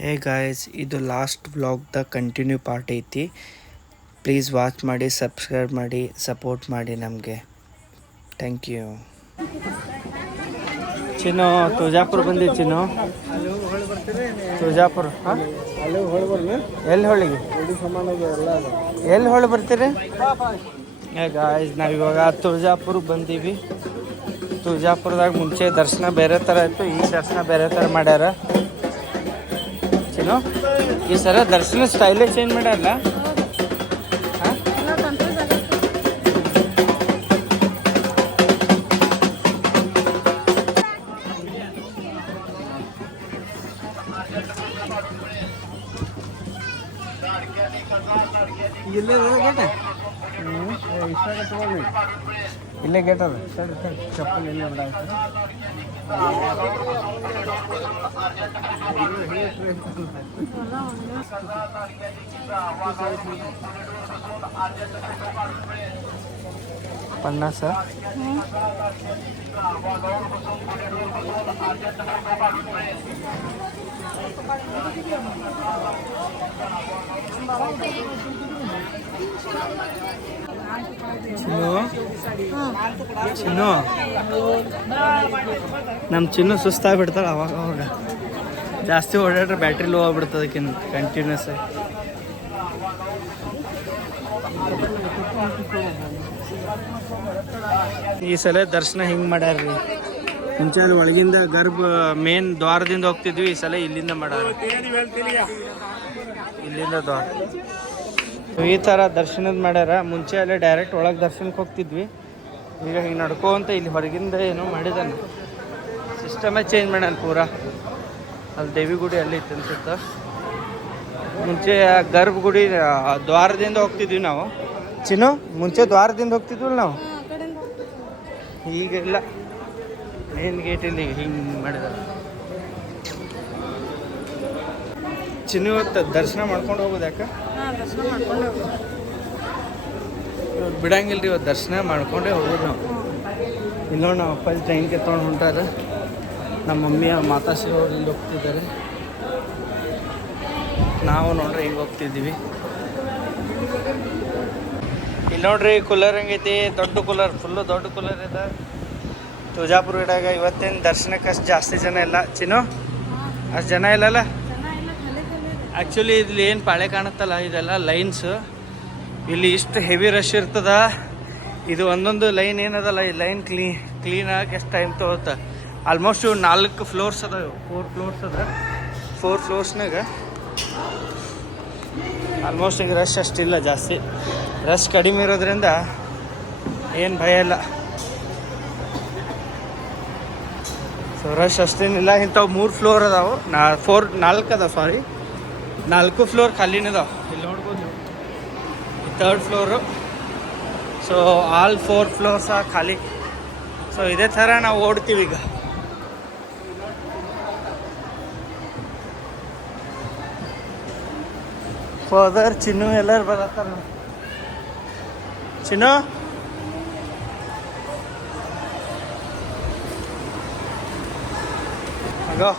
Hey guys, ಇದು last ವ್ಲಾಗ್ದ continue part ಐತಿ. Please watch ಮಾಡಿ, ಸಬ್ಸ್ಕ್ರೈಬ್ ಮಾಡಿ, ಸಪೋರ್ಟ್ ಮಾಡಿ ನಮಗೆ. Thank you. ಚಿನ್ನು ತುಳಜಾಪುರ ಬಂದಿ. ಚಿನ್ನು ತುಳಜಾಪುರ. ಹಾಂ, ಎಲ್ಲಿ ಹೊಳಿಗೆ ಎಲ್ಲಿ ಹೊಳಿ ಬರ್ತೀರಿ? ಹೇ ಗಾಯ್ಸ್, ನಾವಿವಾಗ ತುಳಜಾಪುರಕ್ಕೆ ಬಂದೀವಿ. ತುಳಜಾಪುರದಾಗ ಮುಂಚೆ ದರ್ಶನ ಬೇರೆ ಥರ ಇತ್ತು, ಈ ದರ್ಶನ ಬೇರೆ ಥರ ಮಾಡ್ಯಾರ. ಚಿನ್ನು, ಈ ಸರ ದರ್ಶನ ಸ್ಟೈಲೇ ಚೇಂಜ್ ಮಾಡ್ಯಾರಲ್ಲ. ಇಲ್ಲೇ ಗೇಟ್ ಅದ. ಚಪ್ಪಲ್ ಇಲ್ಲ पन्नास. ಚಿನ್ನು ನಮ್ಮ ಚಿನ್ನು ಸುಸ್ತಾಗ್ಬಿಡ್ತಾಳೆ ಅವಾಗ ಅವಾಗ. ಜಾಸ್ತಿ ಓಡಾಡ್ರೆ ಬ್ಯಾಟ್ರಿ ಲೋ ಆಗ್ಬಿಡ್ತದೆ ಕಂಟಿನ್ಯೂಸ್ ಆಗಿ. ಈ ಸಲ ದರ್ಶನ ಹಿಂಗೆ ಮಾಡ್ಯಾರ್ರಿ. ಮುಂಚೆ ಅಲ್ಲಿ ಒಳಗಿಂದ ಮೇನ್ ದ್ವಾರದಿಂದ ಹೋಗ್ತಿದ್ವಿ, ಈ ಸಲ ಇಲ್ಲಿಂದ ಮಾಡ್ಯಾರ. ಇಲ್ಲಿಂದ ದ್ವಾರ ಈ ಥರ ದರ್ಶನದ ಮಾಡ್ಯಾರ. ಮುಂಚೆ ಅಲ್ಲೇ ಡೈರೆಕ್ಟ್ ಒಳಗೆ ದರ್ಶನಕ್ಕೆ ಹೋಗ್ತಿದ್ವಿ, ಈಗ ಹಿಂಗೆ ನಡ್ಕೊಂತ ಇಲ್ಲಿ ಹೊರಗಿಂದ ಏನೋ ಮಾಡಿದಾನೆ. ಸಿಸ್ಟಮೇ ಚೇಂಜ್ ಮಾಡ್ಯಾನ ಪೂರಾ. ಅಲ್ಲಿ ದೇವಿ ಗುಡಿ ಅಲ್ಲಿ ಇತ್ತು ಅನ್ಸುತ್ತೆ. ಮುಂಚೆ ಗರ್ಭಗುಡಿ ದ್ವಾರದಿಂದ ಹೋಗ್ತಿದ್ವಿ ನಾವು. ಚಿನ್ನು, ಮುಂಚೆ ದ್ವಾರದಿಂದ ಹೋಗ್ತಿದ್ವಲ್ಲ ನಾವು, ಈಗ ಇಲ್ಲ. ಮೇನ್ ಗೇಟಲ್ಲಿ ಹಿಂಗೆ ಮಾಡಿದಾರೆ. ಚಿನ್ನು ಇವತ್ತು ದರ್ಶನ ಮಾಡ್ಕೊಂಡು ಹೋಗೋದು ಯಾಕೆ ಬಿಡಂಗಿಲ್ಲ ರೀ. ಇವತ್ತು ದರ್ಶನ ಮಾಡ್ಕೊಂಡೇ ಹೋಗೋದು ನಾವು. ಇನ್ನೊಂದು ನಮ್ಮ ಅಪ್ಪಾಜಿ ಟ್ರೈನ್ ಕೆತ್ಕೊಂಡು ಹೊಂಟಾರ. ನಮ್ಮ ಮಮ್ಮಿ ಮಾತಾಶ್ರೀ ಅವ್ರು ಇಲ್ಲಿ ಹೋಗ್ತಿದ್ದಾರೆ. ನಾವು ನೋಡ್ರಿ ಹಿಂಗೆ ಹೋಗ್ತಿದ್ದೀವಿ. ಇಲ್ಲಿ ನೋಡ್ರಿ ಕೂಲರ್ ಹೆಂಗೈತಿ, ದೊಡ್ಡ ಕೂಲರ್, ಫುಲ್ಲು ದೊಡ್ಡ ಕೂಲರ್ ಇದೆ. ತುಳಜಾಪುರ ಗಿಡಾಗ ಇವತ್ತೇನು ದರ್ಶನಕ್ಕೆ ಅಷ್ಟು ಜಾಸ್ತಿ ಜನ ಇಲ್ಲ. ಚಿನ್ನು, ಅಷ್ಟು ಜನ ಇಲ್ಲಲ್ಲ. ಆ್ಯಕ್ಚುಲಿ ಇಲ್ಲಿ ಏನು ಪಾಳೆ ಕಾಣುತ್ತಲ್ಲ, ಇದೆಲ್ಲ ಲೈನ್ಸ್. ಇಲ್ಲಿ ಇಷ್ಟು ಹೆವಿ ರಶ್ ಇರ್ತದ. ಇದು ಒಂದೊಂದು ಲೈನ್ ಏನದಲ್ಲ, ಈ ಲೈನ್ ಕ್ಲೀನಾಗಿ ಎಷ್ಟು ಟೈಮ್ ತೊಗೊತ. ಆಲ್ಮೋಸ್ಟ್ 4 ಫ್ಲೋರ್ಸ್ ಅದ, 4 ಫ್ಲೋರ್ಸ್ ಅದ. 4 ಫ್ಲೋರ್ಸ್ನಾಗ ಆಲ್ಮೋಸ್ಟ್ ಈಗ ರಶ್ ಅಷ್ಟಿಲ್ಲ, ಜಾಸ್ತಿ ರಶ್ ಕಡಿಮೆ ಇರೋದ್ರಿಂದ ಏನು ಭಯ ಇಲ್ಲ. ಸೊ ರಶ್ ಅಷ್ಟೇನಿಲ್ಲ. ಇಂಥವು 3 ಫ್ಲೋರ್ ಅದಾವೆ, 4 ಅದಾವೆ, ಸಾರಿ 4 ಫ್ಲೋರ್ ಖಾಲಿನಿದಾವೆ. ಇಲ್ಲಿ ನೋಡ್ಬೋದು, ಈ 3rd floor. So all 4 floors ಖಾಲಿ. ಸೊ ಇದೇ ಥರ ನಾವು ಓಡ್ತೀವಿ ಈಗ. ಫಾದರ್ ಚಿನ್ನು ಎಲ್ಲರೂ ಬರತ್ತಾರ. ಚಿನ್ನು, ಅಗೋ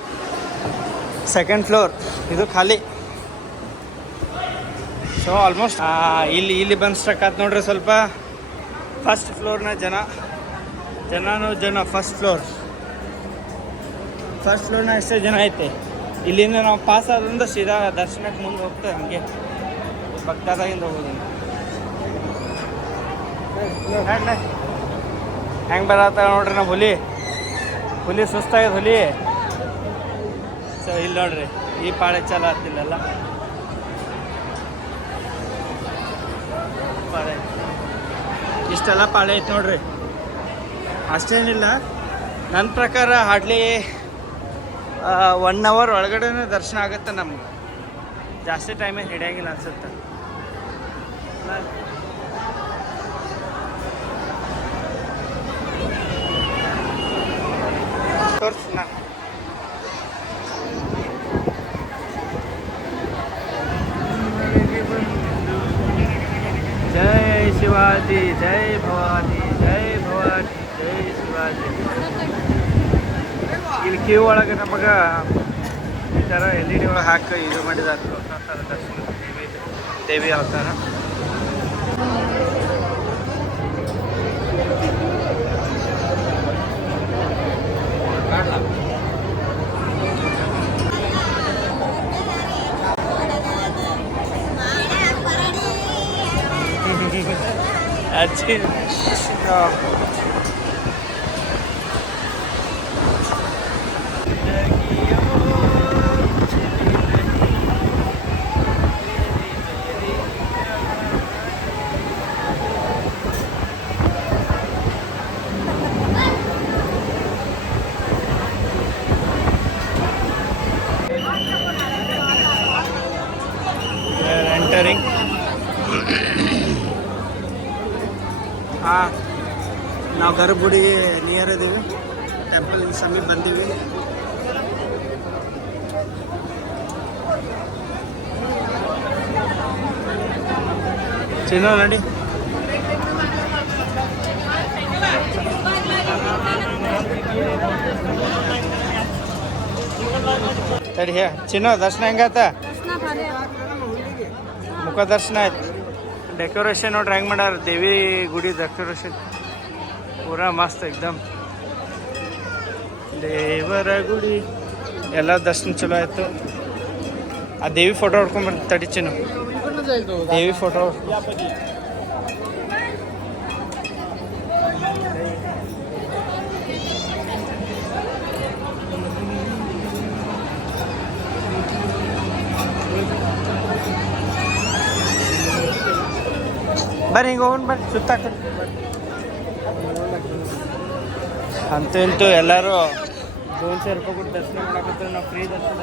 2nd ಫ್ಲೋರ್ ಇದು ಖಾಲಿ. ಸೊ ಆಲ್ಮೋಸ್ಟ್ ಇಲ್ಲಿ ಬಂದು ಸ್ಟ್ರಕ್ ಆಯ್ತು ನೋಡ್ರಿ ಸ್ವಲ್ಪ. ಫಸ್ಟ್ ಫ್ಲೋರ್ನ ಜನ ಫಸ್ಟ್ ಫ್ಲೋರ್ನ ಎಷ್ಟೇ ಜನ ಐತೆ. ಇಲ್ಲಿಂದ ನಾವು ಪಾಸ್ ಆದ್ರಿಂದ ಸೀದಾ ದರ್ಶನಕ್ಕೆ ಮುಂದೆ ಹೋಗ್ತೇವೆ. ಹಂಗೆ ಭಕ್ತಾದಾಗಿಂದ ಹೋಗೋದು. ಹೆಂಗೆ ಬರತ್ತ ನೋಡ್ರಿ ನಾವು ಹುಲಿ ಸುಸ್ತಾಗ್ಯದ ಹುಲಿ. ಸೊ ಇಲ್ಲಿ ನೋಡ್ರಿ, ಈ ಪಾಳೆ ಚಾಲ ಆಗ್ತಿಲ್ಲಲ್ಲ. ಪಾಳೆ ಇಷ್ಟೆಲ್ಲ ಪಾಳೆ ಐತೆ ನೋಡ್ರಿ. ಅಷ್ಟೇನಿಲ್ಲ, ನನ್ನ ಪ್ರಕಾರ ಹಾರ್ಡ್ಲಿ 1 ಅವರ್ ಒಳಗಡೆ ದರ್ಶನ ಆಗುತ್ತೆ ನಮ್ಗೆ. ಜಾಸ್ತಿ ಟೈಮೇನು ಹಿಡಿಯಂಗಿಲ್ಲ ಅನ್ಸುತ್ತೆ. ತೋರಿಸಿ ನಾನು. ಜೈ ಶಿವಾಜಿ, ಜೈ ಭವಾನಿ, ಜೈ ಭವಾನಿ, ಜೈ ಶಿವಾಜಿ. ಇಲ್ಲಿ ಕ್ಯೂ ಒಳಗೆ ನಮಗೆ ಥರ LED ಒಳಗೆ ಹಾಕಿ ಇದು ಮಾಡಿದ್ದಾರೆ ದರ್ಶನ ದೇವಿ ಅವತಾರ. अच्छी ಎಂಟರಿಂಗ್. ಹಾಂ, ನಾವು ಗರ್ಭಗುಡಿ ನಿಯರ್ ಇದ್ದೀವಿ, ಟೆಂಪಲ್ ಸಮೀಪ ಬಂದೀವಿ. ಚಿನ್ನೋ ನಡಿ. ತಡಿ ಹೇ ಚಿನ್ನೋ, ದರ್ಶನ ಹೆಂಗಾತ? ಮುಖ ದರ್ಶನ ಆಯ್ತು. ಡೆಕೋರೇಷನ್ ನೋಡ್ರಿ ಹೆಂಗೆ ಮಾಡ್ಯಾರ, ದೇವಿ ಗುಡಿ ಡೆಕೋರೇಷನ್ ಪೂರಾ ಮಸ್ತ್ ಎಕ್ದಮ್. ದೇವರ ಗುಡಿ ಎಲ್ಲ ದರ್ಶನ ಚಲೋ ಆಯಿತು. ಆ ದೇವಿ ಫೋಟೋ ಹೊಡ್ಕೊಂಬರ್ತೀನಿ ತಡಿ ಚಿನ್ನು, ದೇವಿ ಫೋಟೋ. ಬರ್ರಿ ಹಿಂಗೆ ಹೋಗೋಣ, ಬರ್ರಿ ಸುತ್ತಾಕ. ಅಂತೂ ಇಂತೂ ಎಲ್ಲರೂ 200 ರೂಪಾಯಿ ಕೊಟ್ಟು ದರ್ಶನ ಮಾಡಕತ್ತಾರೆ. ನಾವು ಫ್ರೀ ದರ್ಶನ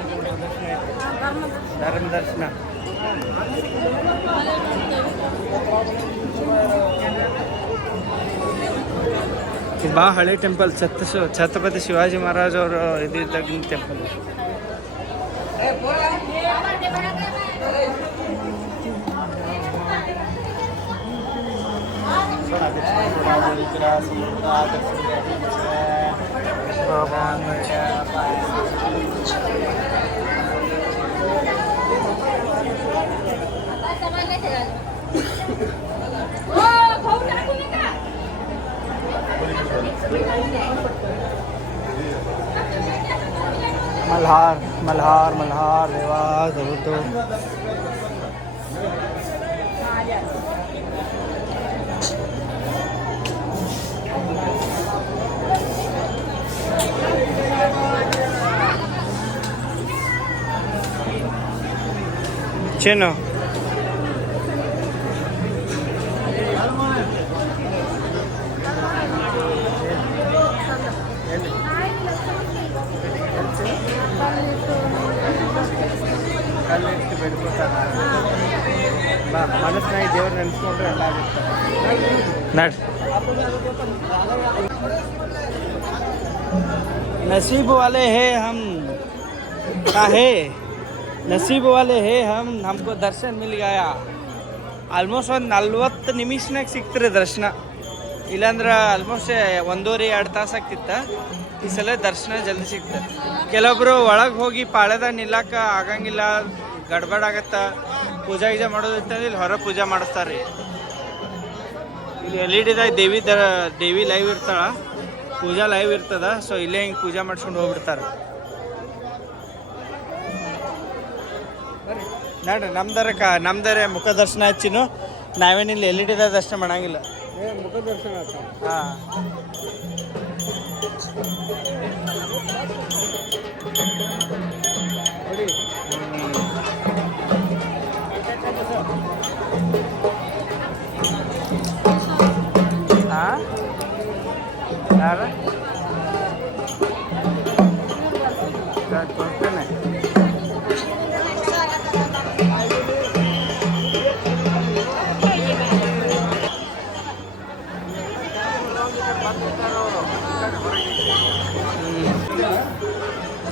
ಧರ್ಮ ದರ್ಶನ. ಇದು ಭಾಳ ಹಳೆ ಟೆಂಪಲ್, ಛತ್ರಪತಿ ಶಿವಾಜಿ ಮಹಾರಾಜ್ ಅವರು ಇದ್ದಿದ್ದಾಗಿನ ಟೆಂಪಲ್. मल्हार मल्हार मल्हार रेवाज तो चलो ಮನಸ್ಸಿನಾಗಿ ದೇವ್ರ ನೆನೆಸ್ಕೊಂಡ್ರೆ ಎಲ್ಲ ಆಗುತ್ತೆ. नसीब वाले है हम काहे नसीब वाले है हम, हमको दर्शन मिल गया. ಆಲ್ಮೋಸ್ಟ್ ಒಂದು 40 ನಿಮಿಷನಾಗ ಸಿಕ್ತಿರಿ ದರ್ಶನ. ಇಲ್ಲಾಂದ್ರೆ ಆಲ್ಮೋಸ್ಟ್ 1.5-2 ತಾಸು ಆಗ್ತಿತ್ತು. ಈ ಸಲ ದರ್ಶನ ಜಲ್ದಿ ಸಿಗ್ತದೆ. ಕೆಲವೊಬ್ರು ಒಳಗೆ ಹೋಗಿ ಪಾಳ್ಯದಾಗ ನಿಲ್ಲಕ್ಕ ಆಗಂಗಿಲ್ಲ, ಗಡ್ಬಡ್ ಆಗತ್ತ, ಪೂಜಾ ಗೀಜಾ ಮಾಡೋದಿತ್ತಂದ್ರೆ ಇಲ್ಲಿ ಹೊರ ಪೂಜಾ ಮಾಡಿಸ್ತಾರೆ. ಇಲ್ಲಿ LED ದೇವಿ ಲೈವ್ ಇರ್ತಾಳ, ಪೂಜಾ ಲೈವ್ ಇರ್ತದ. ಸೊ ಇಲ್ಲೇ ಹಿಂಗೆ ಪೂಜಾ ಮಾಡ್ಸ್ಕೊಂಡು ಹೋಗ್ಬಿಡ್ತಾರೆ. ನೋಡ್ರಿ ನಮ್ದರೆ ಮುಖ ದರ್ಶನ ಹಚ್ಚಿನು. ನಾವೇನಿಲ್ಲ LED ದರ್ಶನ ಮಾಡಂಗಿಲ್ಲ, ಮುಖ ದರ್ಶನ. ಹಾಂ, ಹಾಂ ಯಾರ ಕೊಡ್ತೇನೆ.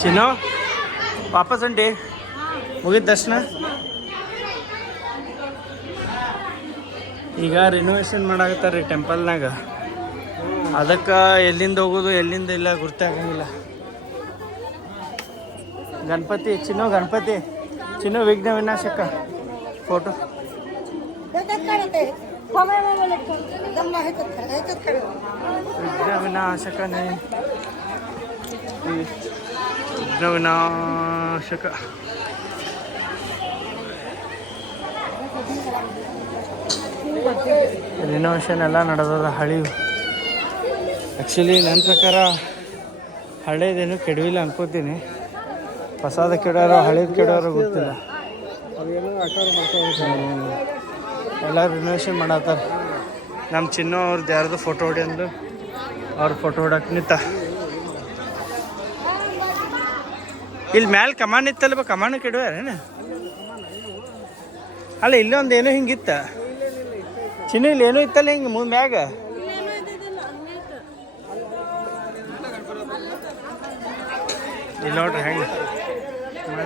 ಚಿನ್ನು ವಾಪಸ್ ಹೊಂಟಿ ಮುಗಿದ ದರ್ಶನ. ಈಗ ರಿನೋವೇಷನ್ ಮಾಡಾಕತ್ತಾರೆ ರೀ ಟೆಂಪಲ್ನಾಗ. ಅದಕ್ಕೆ ಎಲ್ಲಿಂದ ಹೋಗೋದು ಎಲ್ಲಿಂದ ಇಲ್ಲ ಗುರ್ತಾಗಂಗಿಲ್ಲ. ಗಣಪತಿ ಚಿನ್ನು ವಿಘ್ನ ವಿನಾಶಕ ಫೋಟೋ ವಿಘ್ನ ವಿನಾಶಕನೇ ವಿಘ್ನ ವಿನಾಶಕ. ರಿನೋವೇಷನ್ ಎಲ್ಲ ನಡೆದದ. ಹಳಿ ಆ್ಯಕ್ಚುಲಿ ನನ್ನ ಪ್ರಕಾರ ಹಳೇದೇನು ಕೆಡವಿಲ್ಲ ಅನ್ಕೋತೀನಿ. ಹೊಸದ ಕೆಡೋರು ಹಳೇದು ಕೆಡೋರು ಗೊತ್ತಿಲ್ಲ. ಎಲ್ಲ ರಿನೋವೇಷನ್ ಮಾಡತ್ತಾರ. ನಮ್ಮ ಚಿನ್ನು ಅವ್ರದ್ದು ಯಾರ್ದು ಫೋಟೋ ಹೊಡಿಯಂದು ಅವ್ರ ಫೋಟೋ ಹೊಡಕ್ಕೆ ನಿಂತ. ಇಲ್ಲಿ ಮ್ಯಾಲೆ ಕಮಾನ್ ಇತ್ತಲ್ಲ, ಕಮಾನು ಕೆಡವ್ಯಾರೇನು? ಅಲ್ಲ ಇಲ್ಲೊಂದು ಏನೋ ಹಿಂಗಿತ್ತ ಚಿನ್ನು, ಇಲ್ಲಿ ಏನೋ ಇತ್ತಲ್ಲ ಹಿಂಗೆ ಮ್ಯಾಗ. ಇಲ್ಲಿ ನೋಡ್ರಿ ಹೆಂಗೆ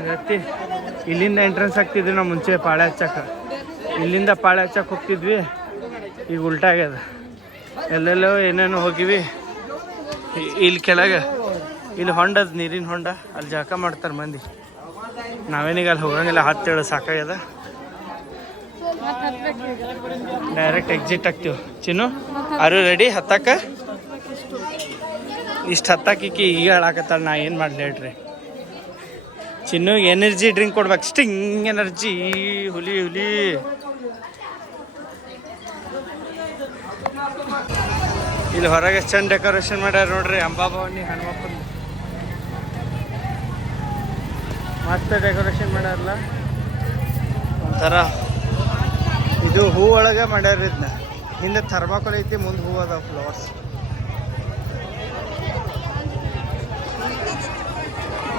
ಗತ್ತಿ. ಇಲ್ಲಿಂದ ಎಂಟ್ರೆನ್ಸ್ ಆಗ್ತಿದ್ವಿ ನಾವು ಮುಂಚೆ ಪಾಳೆ ಹಚ್ಚಕ್ಕೆ. ಇಲ್ಲಿಂದ ಪಾಳೆ ಹಚ್ಚಕ್ಕೆ ಹೋಗ್ತಿದ್ವಿ, ಈಗ ಉಲ್ಟಾ ಆಗ್ಯದ. ಎಲ್ಲೆಲ್ಲೋ ಏನೇನೋ ಹೋಗಿವಿ. ಇಲ್ಲಿ ಕೆಳಗೆ ಇಲ್ಲಿ ಹೊಂಡದ ನೀರಿನ ಹೊಂಡ, ಅಲ್ಲಿ ಜಳಕ ಮಾಡ್ತಾರೆ ಮಂದಿ. ನಾವೇನೀಗ ಅಲ್ಲಿ ಹೋಗಂಗಿಲ್ಲ, ಹತ್ತೇಳು ಸಾಕಾಗ್ಯದ. ಡೈರೆಕ್ಟ್ ಎಕ್ಸಿಟ್ ಆಗ್ತೀವಿ. ಚಿನ್ನು ಅರು ರೆಡಿ ಹತ್ತಕ್ಕ? ಇಷ್ಟು ಹತ್ತಾಕಿ ಈಗ ಹೇಳಾಕತ್ತಾಳ, ನಾ ಏನು ಮಾಡಲಿ ಹೇಳ್ರಿ. ಚಿನ್ನುಗೆ ಎನರ್ಜಿ ಡ್ರಿಂಕ್ ಕೊಡ್ಬೇಕು, ಸ್ಟಿಂಗ್ ಎನರ್ಜಿ. ಹುಲಿ ಇಲ್ಲಿ ಹೊರಗೆ ಎಷ್ಟು ಚಂದ ಡೆಕೋರೇಷನ್ ಮಾಡ್ಯಾರ ನೋಡ್ರಿ. ಅಂಬಾಭವಾನಿ ಹನುಮಪ್ಪನ ಮತ್ತೆ ಡೆಕೋರೇಷನ್ ಮಾಡ್ಯಾರಲ್ಲ, ಒಂಥರ ಇದು ಹೂ ಒಳಗೆ ಮಾಡ್ಯಾರ. ಇದನ್ನ ಹಿಂದೆ ಥರ್ಮಾಕೋಲ್ ಐತಿ, ಮುಂದೆ ಹೂ ಅದಾವ ಫ್ಲವರ್ಸ್.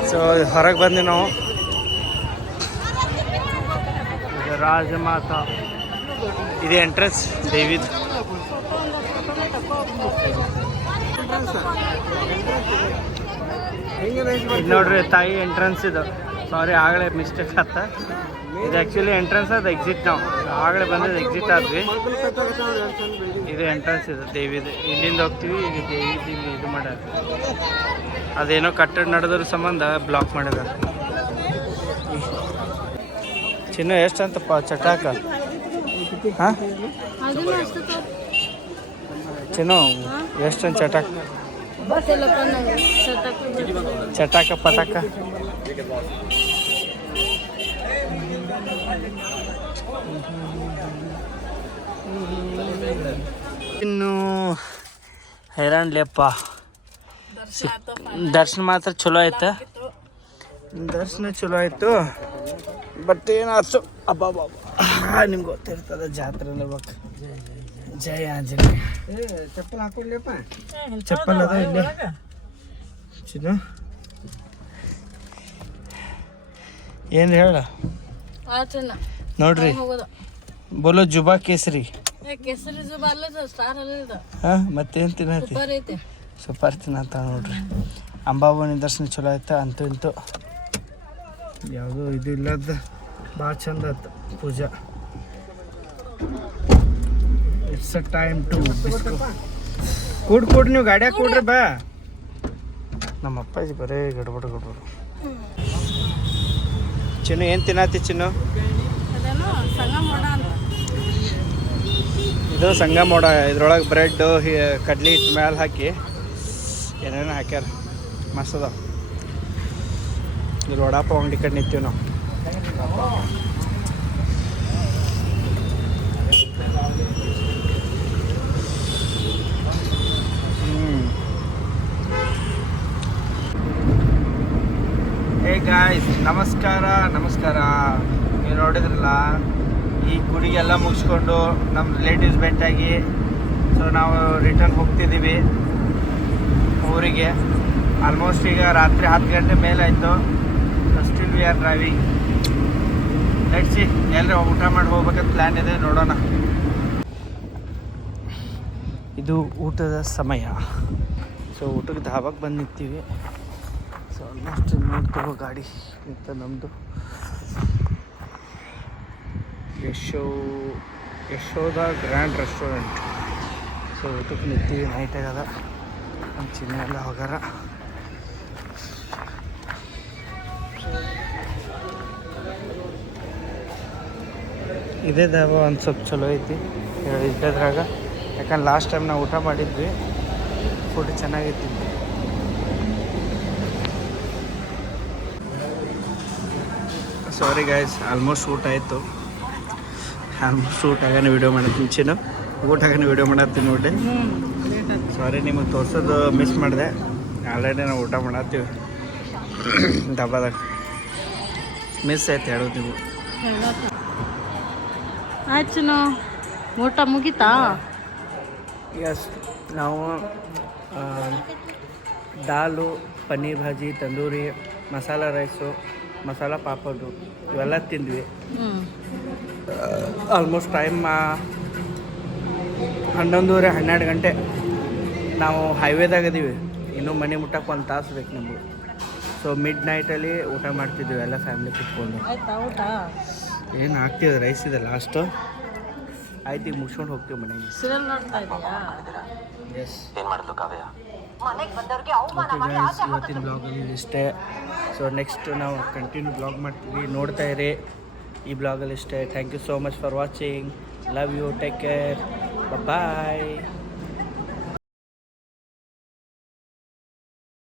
ಸೊ ಹೊರಗೆ ಬಂದ್ವಿ ನಾವು. ರಾಜಮಾತಾ ಇದು ಎಂಟ್ರೆನ್ಸ್ ದೇವಿದು. ಇದು ನೋಡ್ರಿ ತಾಯಿ ಎಂಟ್ರೆನ್ಸ್ ಇದು. ಸಾರಿ ಆಗಲೇ ಮಿಸ್ಟೇಕ್ ಆತ. ಇದು ಆ್ಯಕ್ಚುಲಿ ಎಂಟ್ರೆನ್ಸ್ ಅದು ಎಕ್ಸಿಟ್. ನಾವು ಆಗಲೇ ಬಂದಿದ್ದು ಎಕ್ಸಿಟ್ ಆದ್ವಿ. ಇದು ಎಂಟ್ರೆನ್ಸ್ ಇದು ದೇವಿದು. ಇಲ್ಲಿಂದ ಹೋಗ್ತೀವಿ. ಈಗ ದೇವಿದು ಇಲ್ಲಿ ಇದು ಮಾಡ್ಯಾರ. ಅದೇನೋ ಕಟ್ಟಡ ನಡೆದ್ರ ಸಂಬಂಧ ಬ್ಲಾಕ್ ಮಾಡಿದ. ಚಿನ್ನ ಎಷ್ಟಂತಪ್ಪ ಚಟಾಕ? ಹಾಂ ಚಿನ್ನು ಎಷ್ಟಂತ ಚಟಾಕ? ಚಟಾಕ ಪಟಾಕ ಇನ್ನು ಹೈರಾಣ್ಲಿಯಪ್ಪ. ದರ್ಶನ ಮಾತ್ರ ಚಲೋ ಆಯ್ತು. ದರ್ಶನ ಚಲೋ ಆಯಿತು. ಬಟ್ ಏನಾಯ್ತು ಅಬ್ಬಾ ನಿಮ್ಗೆ ಗೊತ್ತಿರ್ತದೆ ಜಾತ್ರೆ ಇರ್ಬೇಕು. ಜಯ ಆಂಜನೇಯ. ಚಪ್ಪಲ್ ಹಾಕೊಡ್ಲಿಯಪ್ಪ? ಚಪ್ಪಲ್ ಅದ ಇಲ್ಲಿ ಚಿನ್ನು. ಏನು ಹೇಳ ನೋಡ್ರಿ. ಬೋಲೋ ಜುಬಾ ಕೇಸರಿ. ಹಾಂ ಮತ್ತೇನು ತಿನ್ನತಿ? ಸೂಪರ್ ತಿನ್ನತ್ತ ನೋಡ್ರಿ. ಅಂಬಾಭವಾನಿ ದರ್ಶನ ಚಲೋ ಆಯ್ತು. ಅಂತೂ ಇಂತೂ ಯಾವುದೂ ಇದು ಇಲ್ಲದ ಭಾಳ ಚಂದ ಆಯ್ತು ಪೂಜಾ. ಇಟ್ಸ್ ಅ ಟೈಮ್ ಟು ಕೂಡ್ ನೀವು ಗಾಡ್ಯಾಗ ಕೂಡ್ರಿ ಬಾ. ನಮ್ಮ ಅಪ್ಪಾಜಿ ಬರೇ ಗಡ್ಬಡು. ಚಿನ್ನು ಏನು ತಿನ್ನತಿ ಚಿನ್ನು? ಇದು ಸಂಗ ಮೋಡ. ಇದ್ರೊಳಗೆ ಬ್ರೆಡ್ ಕಡ್ಲಿ ಹಿಟ್ಟು ಮ್ಯಾಲೆ ಹಾಕಿ ಏನೇನು ಹಾಕ್ಯಾರ, ಮಸ್ತ್ ಅದ. ಇಲ್ಲಿ ವಡಾಪಾವ್ ಅಂಗಡಿ ಕಡೆ ನಿಂತೀವಿ ನಾವು. ಹೇ ಗಾಯ್ಸ್, ನಮಸ್ಕಾರ. ನೀವು ನೋಡಿದ್ರಲ್ಲ, ಈ ಗುಡಿಗೆಲ್ಲ ಮುಗಿಸ್ಕೊಂಡು ನಮ್ಮ ರಿಲೇಟಿವ್ಸ್ ಭೇಟಿಯಾಗಿ ಸೊ ನಾವು ರಿಟರ್ನ್ ಹೋಗ್ತಿದ್ದೀವಿ ಊರಿಗೆ. ಆಲ್ಮೋಸ್ಟ್ ಈಗ ರಾತ್ರಿ 10 ಗಂಟೆ ಮೇಲಾಯಿತು. Still we are driving. Let's see, ಎಲ್ಲರೂ ಊಟ ಮಾಡಿ ಹೋಗ್ಬೇಕಂತ ಪ್ಲ್ಯಾನ್ ಇದೆ, ನೋಡೋಣ. ಇದು ಊಟದ ಸಮಯ. ಸೊ ಊಟಕ್ಕೆ ಧಾಬಾಕ್ಕೆ ಬಂದು ನಿಂತೀವಿ. ಸೊ ಆಲ್ಮೋಸ್ಟ್ ನೋಡ್ತೀವಿ ಗಾಡಿ ನಿಂತ ನಮ್ಮದು ಯಶೋಧ ಗ್ರ್ಯಾಂಡ್ ರೆಸ್ಟೋರೆಂಟ್. ಸೊ ಊಟಕ್ಕೆ ನಿಂತೀವಿ. ನೈಟ್ ಆಗದ. ನಮ್ಮ ಚಿನ್ನ ಎಲ್ಲ ಹೋಗಾರ. ಸೊ ಇದೇ ಧಾಬಾ ಒಂದು ಸ್ವಲ್ಪ ಚಲೋ ಐತಿ ಇದ್ದದ್ರಾಗ. ಯಾಕಂದ್ರೆ ಲಾಸ್ಟ್ ಟೈಮ್ ನಾವು ಊಟ ಮಾಡಿದ್ವಿ, ಫುಡ್ ಚೆನ್ನಾಗೈತಿ. ಸಾರಿ ಗೈಸ್, ಆಲ್ಮೋಸ್ಟ್ ಊಟ ಆಯಿತು. ಆಲ್ಮೋಸ್ಟ್ ಊಟ ಆಗಾನೆ ವೀಡಿಯೋ ಮಾಡತ್ತೀನಿ ಚಿನ್ನು, ಊಟ ಆಗಾನೆ ವೀಡಿಯೋ ಮಾಡತ್ತೀನಿ ನೋಡಿ. ಸಾರಿ, ನಿಮಗೆ ತೋರ್ಸೋದು ಮಿಸ್ ಮಾಡಿದೆ. ಆಲ್ರೆಡಿ ನಾವು ಊಟ ಮಾಡತ್ತೀವಿ ಡಬ್ಬಾದಾಗ. ಮಿಸ್ ಆಯ್ತು ಹೇಳೋದು ನೀವು. ಆಯ್ತು, ಊಟ ಮುಗೀತಾ? ಎಸ್, ನಾವು ದಾಲು, ಪನ್ನೀರ್ ಭಾಜಿ, ತಂದೂರಿ, ಮಸಾಲ ರೈಸು, ಮಸಾಲ ಪಾಪಡು ಇವೆಲ್ಲ ತಿಂದ್ವಿ. ಆಲ್ಮೋಸ್ಟ್ ಟೈಮ್ 11:30 ಗಂಟೆ. ನಾವು ಹೈವೇದಾಗ ಇದೀವಿ, ಇನ್ನೂ ಮನೆ ಮುಟ್ಟಕ್ಕೆ 1 ತಾಸು ಬೇಕು ನಮಗೆ. ಸೊ ಮಿಡ್ ನೈಟಲ್ಲಿ ಊಟ ಮಾಡ್ತಿದ್ವಿ ಎಲ್ಲ ಫ್ಯಾಮಿಲಿ ಕುತ್ಕೊಂಡು. ಆಯ್ತಾ ಊಟ? ಏನು ಆಗ್ತಿದೆ, ರೈಸ್ ಇದೆ ಲಾಸ್ಟು. ಆಯ್ತು, ಈಗ ಮುಗಿಸ್ಕೊಂಡು ಹೋಗ್ತೀವಿ ಮನೆಗೆ. ಸೀರಿಯಲ್ ನೋಡ್ತಾ ಇದೆಯಾ? ಎಸ್. ಇವತ್ತಿನ ಬ್ಲಾಗಲ್ಲಿ ಇಷ್ಟೇ. ಸೊ ನೆಕ್ಸ್ಟ್ ನಾವು ಕಂಟಿನ್ಯೂ ಬ್ಲಾಗ್ ಮಾಡ್ತೀವಿ, ನೋಡ್ತಾ ಇರಿ. ಈ ಬ್ಲಾಗಲ್ಲಿ ಇಷ್ಟೇ. Thank you so much for watching. Love you, take care, bye.